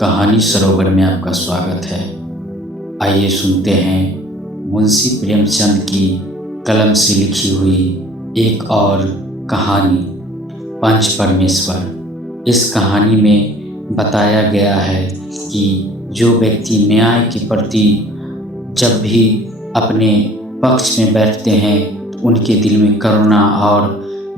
कहानी सरोवर में आपका स्वागत है। आइए सुनते हैं मुंशी प्रेमचंद की कलम से लिखी हुई एक और कहानी, पंच परमेश्वर। इस कहानी में बताया गया है कि जो व्यक्ति न्याय के प्रति जब भी अपने पक्ष में बैठते हैं तो उनके दिल में करुणा और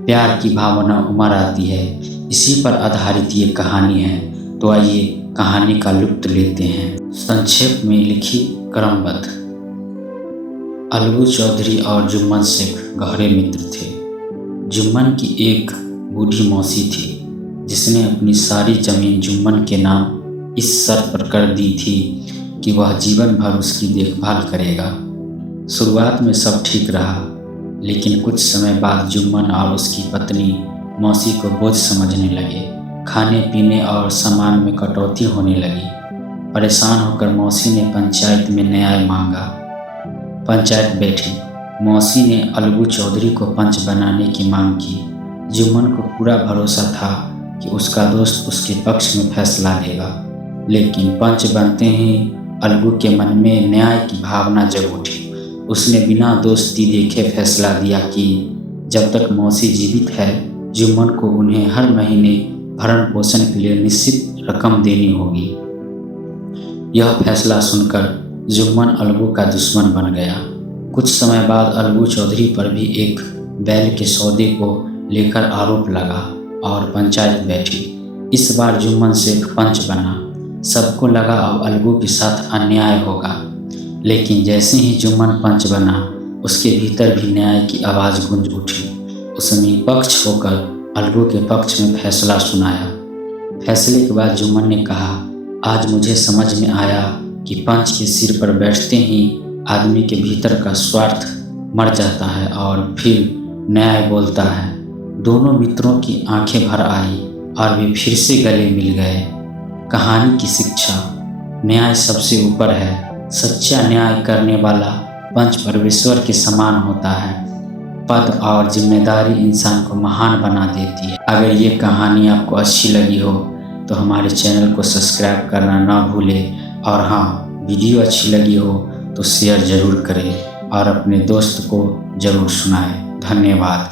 प्यार की भावना उमड़ आती है। इसी पर आधारित ये कहानी है। तो आइए कहानी का लुत्फ लेते हैं। संक्षेप में लिखी क्रमबद्ध। अलगू चौधरी और जुम्मन शेख गहरे मित्र थे। जुम्मन की एक बूढ़ी मौसी थी जिसने अपनी सारी जमीन जुम्मन के नाम इस शर्त पर कर दी थी कि वह जीवन भर उसकी देखभाल करेगा। शुरुआत में सब ठीक रहा, लेकिन कुछ समय बाद जुम्मन और उसकी पत्नी मौसी को बोझ समझने लगे। खाने पीने और सामान में कटौती होने लगी। परेशान होकर मौसी ने पंचायत में न्याय मांगा। पंचायत बैठी। मौसी ने अलगू चौधरी को पंच बनाने की मांग की। जुम्मन को पूरा भरोसा था कि उसका दोस्त उसके पक्ष में फैसला लेगा, लेकिन पंच बनते ही अलगू के मन में न्याय की भावना जग उठी। उसने बिना दोस्ती देखे फैसला दिया कि जब तक मौसी जीवित है जुम्मन को उन्हें हर महीने भरण पोषण के लिए निश्चित रकम देनी होगी। यह फैसला सुनकर जुम्मन अलगू का दुश्मन बन गया। कुछ समय बाद अलगू चौधरी पर भी एक बैल के सौदे को लेकर आरोप लगा और पंचायत बैठी। इस बार जुम्मन शेख पंच बना। सबको लगा अब अलगू के साथ अन्याय होगा, लेकिन जैसे ही जुम्मन पंच बना उसके भीतर भी न्याय की आवाज़ गूंज उठी। उसने निष्पक्ष होकर अलगू के पक्ष में फैसला सुनाया। फैसले के बाद जुम्मन ने कहा, आज मुझे समझ में आया कि पंच के सिर पर बैठते ही आदमी के भीतर का स्वार्थ मर जाता है और फिर न्याय बोलता है। दोनों मित्रों की आंखें भर आई और वे फिर से गले मिल गए। कहानी की शिक्षा। न्याय सबसे ऊपर है। सच्चा न्याय करने वाला पंच परमेश्वर के समान होता है। पद और जिम्मेदारी इंसान को महान बना देती है। अगर ये कहानी आपको अच्छी लगी हो तो हमारे चैनल को सब्सक्राइब करना ना भूलें, और हाँ, वीडियो अच्छी लगी हो तो शेयर ज़रूर करें और अपने दोस्त को ज़रूर सुनाएं। धन्यवाद।